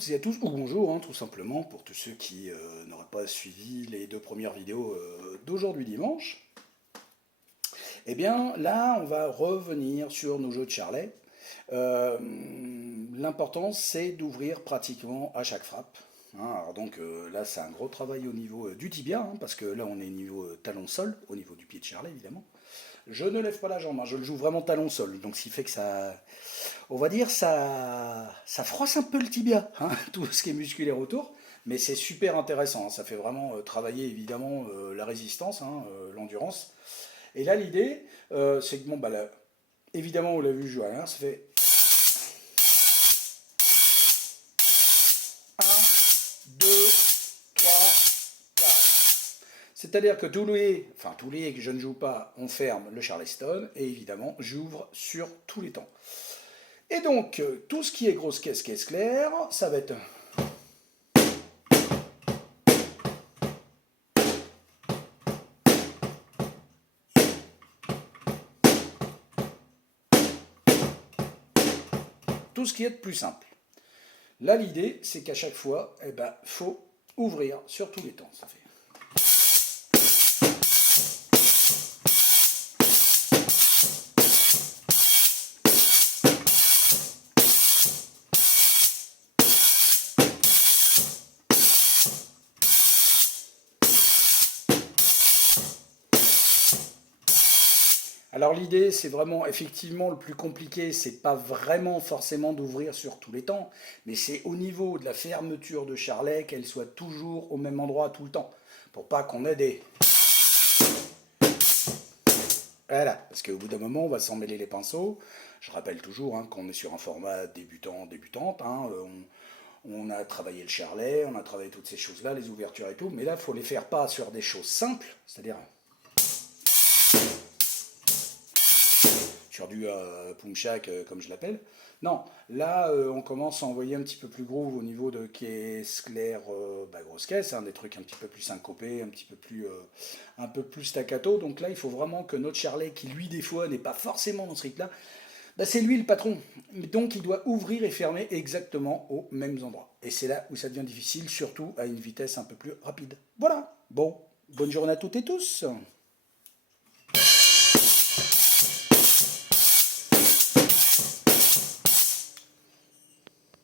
toutes et à tous, ou bonjour, hein, tout simplement, pour tous ceux qui n'auraient pas suivi les deux premières vidéos d'aujourd'hui dimanche. Eh bien, là, on va revenir sur nos jeux de charlet. L'important, c'est d'ouvrir pratiquement à chaque frappe. Hein, alors donc là, c'est un gros travail au niveau du tibia, hein, parce que là, on est niveau talon-sol, au niveau du pied de charlet, évidemment. Je ne lève pas la jambe, hein, je le joue vraiment talon-sol, donc ce qui fait que ça, on va dire, ça froisse un peu le tibia, hein, tout ce qui est musculaire autour, mais c'est super intéressant, hein, ça fait vraiment travailler évidemment la résistance, hein, l'endurance. Et là, l'idée, c'est que, bon, bah, là, évidemment, on l'a vu jouer, hein, ça fait un, 2, 3, 4. C'est-à-dire que tous les que je ne joue pas, on ferme le Charleston, et évidemment, j'ouvre sur tous les temps. Et donc, tout ce qui est grosse caisse claire, ça va être tout ce qui est de plus simple. Là, l'idée, c'est qu'à chaque fois, eh ben, faut ouvrir sur tous les temps. Ça fait. Alors l'idée, c'est vraiment, effectivement, le plus compliqué, c'est pas vraiment forcément d'ouvrir sur tous les temps, mais c'est au niveau de la fermeture de charlet qu'elle soit toujours au même endroit tout le temps, pour pas qu'on ait des... Voilà, parce qu'au bout d'un moment, on va s'en mêler les pinceaux. Je rappelle toujours hein, qu'on est sur un format débutant, débutante, hein, on a travaillé le charlet, on a travaillé toutes ces choses-là, les ouvertures et tout, mais là, il faut les faire pas sur des choses simples, c'est-à-dire sur du pumchak comme je l'appelle. Non, là on commence à envoyer un petit peu plus groove au niveau de caisse claire, grosse caisse, hein, des trucs un petit peu plus syncopés, un peu plus staccato. Donc là il faut vraiment que notre charlet, qui lui des fois n'est pas forcément dans ce rythme-là, bah, c'est lui le patron. Donc il doit ouvrir et fermer exactement aux mêmes endroits. Et c'est là où ça devient difficile, surtout à une vitesse un peu plus rapide. Voilà, bon, bonne journée à toutes et tous.